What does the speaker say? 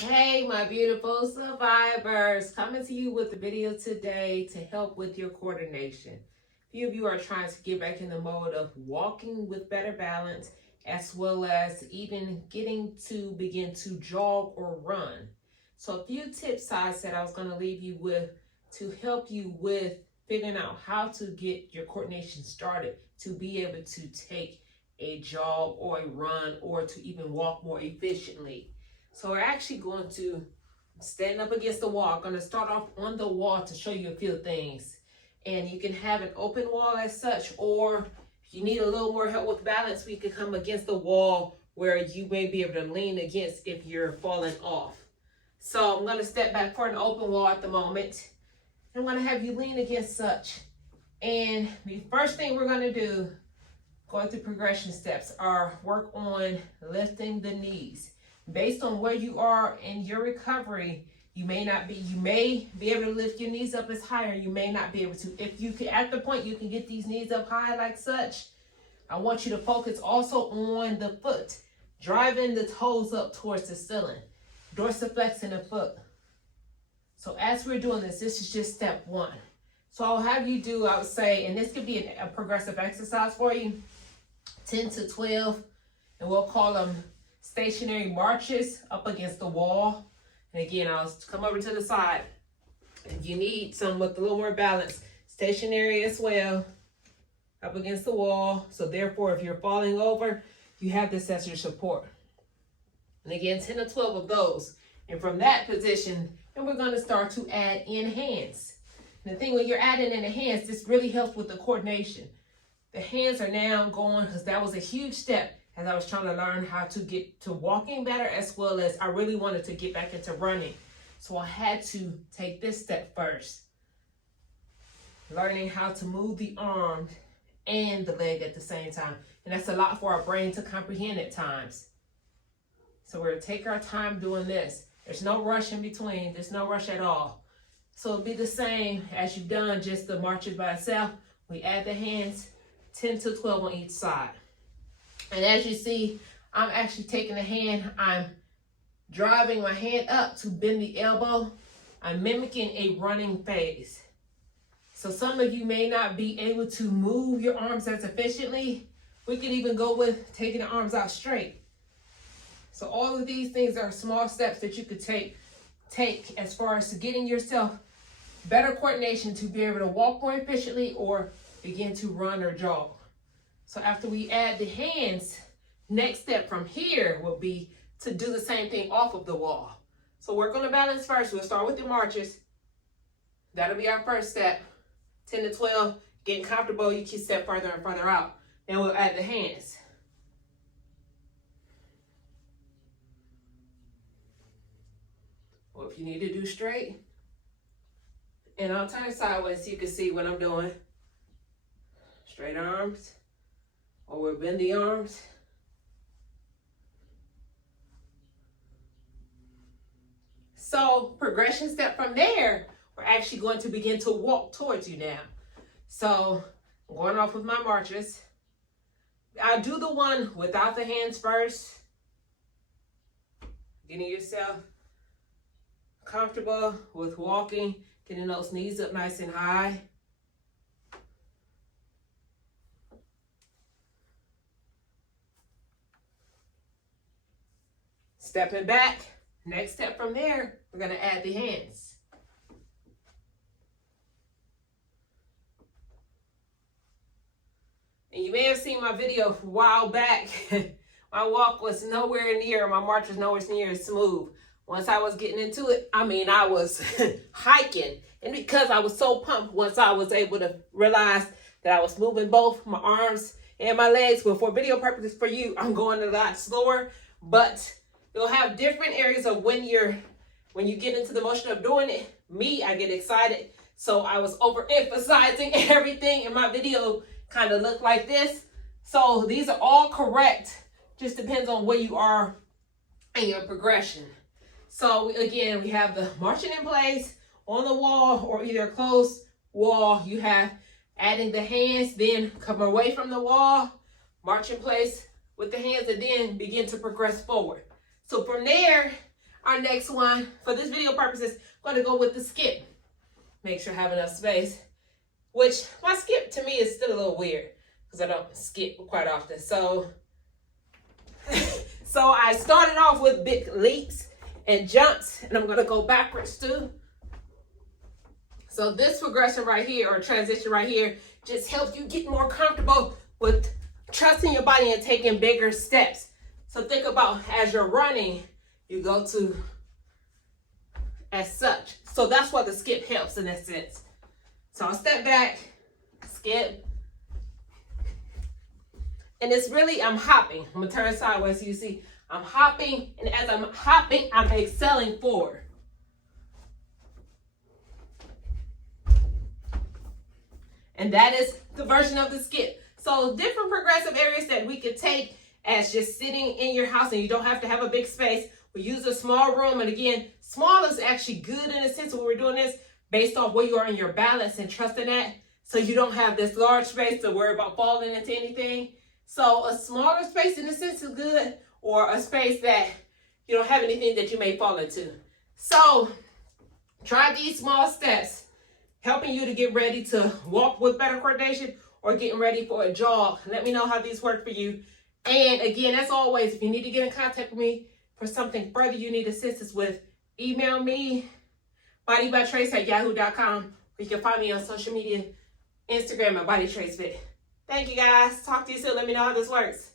Hey, my beautiful survivors, coming to you with a video today to help with your coordination. A few of you are trying to get back in the mode of walking with better balance, as well as even getting to begin to jog or run. So a few tips I said I was going to leave you with to help you with figuring out how to get your coordination started to be able to take a jog or a run or to even walk more efficiently. So we're actually going to stand up against the wall. I'm going to start off on the wall to show you a few things. And you can have an open wall as such, or if you need a little more help with balance, we can come against the wall where you may be able to lean against if you're falling off. So I'm going to step back for an open wall at the moment. I'm going to have you lean against such. And the first thing we're going to do, going through progression steps, are work on lifting the knees. Based on where you are in your recovery, you may be able to lift your knees up as higher. You may not be able to. If you can, at the point you can get these knees up high like such, I want you to focus also on the foot, driving the toes up towards the ceiling, dorsiflexing the foot. So as we're doing this is just step one. So I'll have you do, I would say, and this could be a progressive exercise for you, 10 to 12, and we'll call them stationary marches up against the wall. And again, I'll come over to the side. If you need some with a little more balance, stationary as well, up against the wall. So therefore, if you're falling over, you have this as your support. And again, 10 to 12 of those. And from that position, then we're going to start to add in hands. And the thing when you're adding in the hands, this really helps with the coordination. The hands are now going, because that was a huge step as I was trying to learn how to get to walking better, as well as I really wanted to get back into running. So I had to take this step first. Learning how to move the arm and the leg at the same time. And that's a lot for our brain to comprehend at times. So we're going to take our time doing this. There's no rush in between. There's no rush at all. So it'll be the same as you've done just the marches by itself. We add the hands, 10 to 12 on each side. And as you see, I'm actually taking the hand, I'm driving my hand up to bend the elbow. I'm mimicking a running phase. So some of you may not be able to move your arms as efficiently. We could even go with taking the arms out straight. So all of these things are small steps that you could take as far as to getting yourself better coordination to be able to walk more efficiently or begin to run or jog. So after we add the hands, next step from here will be to do the same thing off of the wall. So work on the balance first. We'll start with the marches. That'll be our first step. 10 to 12, getting comfortable, you can step further and further out. Then we'll add the hands. Or if you need to do straight, and I'll turn sideways so you can see what I'm doing. Straight arms. Or we'll bend the arms. So progression step from there, we're actually going to begin to walk towards you now. So I'm going off with my marches. I'll do the one without the hands first. Getting yourself comfortable with walking, getting those knees up nice and high. Stepping back, next step from there, we're going to add the hands. And you may have seen my video a while back. My walk was nowhere near, my march was nowhere near as smooth. Once I was getting into it, I was hiking. And because I was so pumped, once I was able to realize that I was moving both my arms and my legs, but for video purposes for you, I'm going a lot slower. But you'll have different areas of when you get into the motion of doing it. Me, I get excited. So I was overemphasizing everything, and my video kind of looked like this. So these are all correct. Just depends on where you are in your progression. So again, we have the marching in place on the wall or either a closed wall. You have adding the hands, then come away from the wall, march in place with the hands, and then begin to progress forward. So from there, Our next one, for this video purposes, I'm going to go with the skip. Make sure I have enough space. Which, my skip to me is still a little weird because I don't skip quite often. So I started off with big leaps and jumps, and I'm going to go backwards too. So this progression right here, or transition right here, just helps you get more comfortable with trusting your body and taking bigger steps. So think about as you're running, you go to as such. So that's why the skip helps in that sense. So I'll step back, skip. And it's really, I'm hopping. I'm gonna turn sideways so you see I'm hopping, and as I'm hopping, I'm excelling forward. And that is the version of the skip. So different progressive areas that we could take as just sitting in your house, and you don't have to have a big space. We use a small room, and again, small is actually good in a sense when we're doing this based on where you are in your balance and trusting that. So you don't have this large space to worry about falling into anything. So a smaller space in a sense is good, or a space that you don't have anything that you may fall into. So try these small steps, helping you to get ready to walk with better coordination or getting ready for a jog. Let me know how these work for you. And again, as always, if you need to get in contact with me for something further you need assistance with, email me, bodybytrace@yahoo.com. Or you can find me on social media, Instagram at bodytracefit. Thank you guys. Talk to you soon. Let me know how this works.